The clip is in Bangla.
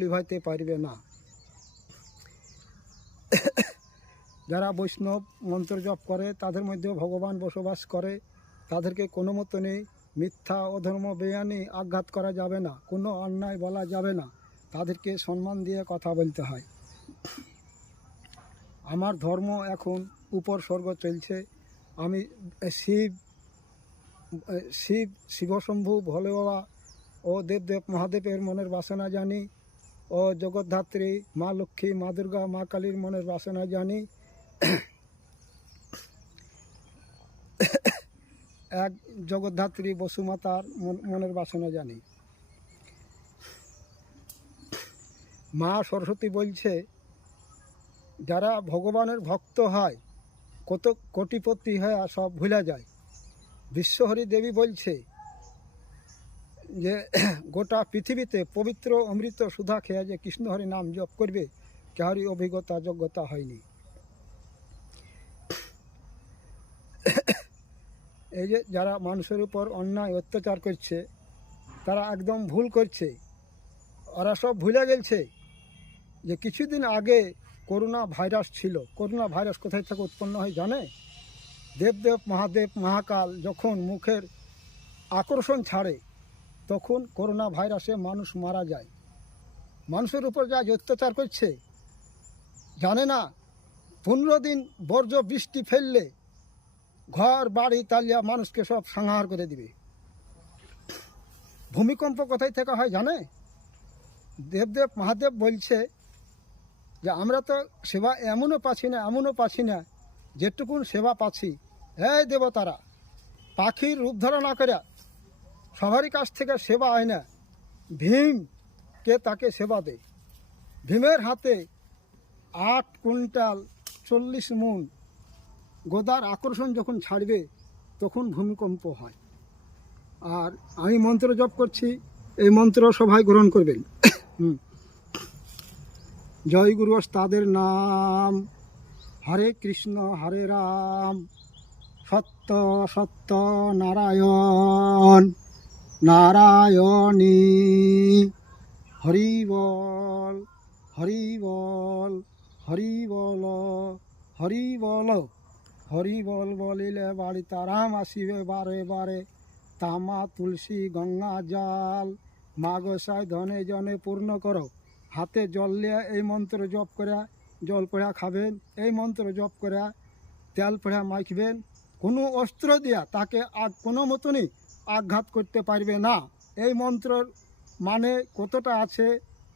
লিভাইতে পারবে না। যারা বৈষ্ণব মন্ত্র জপ করে তাদের মধ্যে ভগবান বসবাস করে, তাদেরকে কোনো মতনই মিথ্যা অধর্ম বেআইনি আঘাত করা যাবে না, কোনো অন্যায় বলা যাবে না, তাদেরকে সম্মান দিয়ে কথা বলতে হয়। আমার ধর্ম এখন উপর স্বর্গ চলছে। আমি শিবশম্ভু ভোলে বাবা ও দেবদেব মহাদেবের মনের বাসনা জানি, ও জগদ্ধাত্রী মা লক্ষ্মী মা দুর্গা মা কালীর মনের বাসনা জানি, এক জগদ্ধাত্রী বসুমাতার মনের বাসনা জানি। মা সরস্বতী বলছে, যারা ভগবানের ভক্ত হয় কত কোটিপতি হয় আর সব ভুলে যায়। বিশ্বহরি দেবী বলছে যে গোটা পৃথিবীতে পবিত্র অমৃত সুধা খেয়ে যে কৃষ্ণহরি নাম জপ করবে কাহারই অভিজ্ঞতা যোগ্যতা হয়নি। এই যে যারা মানুষের উপর অন্যায় অত্যাচার করছে তারা একদম ভুল করছে। ওরা সব ভুলে গেছে যে কিছুদিন আগে করোনা ভাইরাস ছিল। করোনা ভাইরাস কোথায় থেকে উৎপন্ন হয় জানে? দেবদেব মহাদেব মহাকাল যখন মুখের আকর্ষণ ছাড়ে তখন করোনা ভাইরাসে মানুষ মারা যায়। মানুষের উপর যা অত্যাচার করছে জানে না? 15 দিন বর্জ্য বৃষ্টি ফেললে ঘর বাড়ি তালিয়া মানুষকে সব সংহার করে দিবে। ভূমিকম্প কোথায় থেকে হয় জানে? দেবদেব মহাদেব বলছে যে আমরা তো সেবা এমনও পাচ্ছি না যেটুকুন সেবা পাচ্ছি। এই দেবতারা পাখির রূপ ধারণ না করে সবারই কাছ থেকে সেবা হয় না, ভীমকে তাকে সেবা দেয়। ভীমের হাতে 8 কুইন্টাল 40 মণ গোদার আকর্ষণ যখন ছাড়বে তখন ভূমিকম্প হয়। আর আমি মন্ত্র জপ করছি, এই মন্ত্র সবাই গ্রহণ করবেন। জয় গুরু তাদের নাম, হরে কৃষ্ণ হরে রাম, সত্য সত্য নারায়ণ নারায়ণী, হরি বল হরি বল হরি বল হরি বল। হরি বল বলিলে বাড়ি তারাম আসিবে বারে বারে, তামা তুলসী গঙ্গা জল মাগসায় ধনে জনে পূর্ণ করো। হাতে জল নিয়ে এই মন্ত্র জপ করে জল পড়া খাবেন, এই মন্ত্র জপ করে তেল পড়া মাখবেন। কোনো অস্ত্র দিয়া তাকে কোনো মতনই আঘাত করতে পারবে না। এই মন্ত্রর মানে কতটা আছে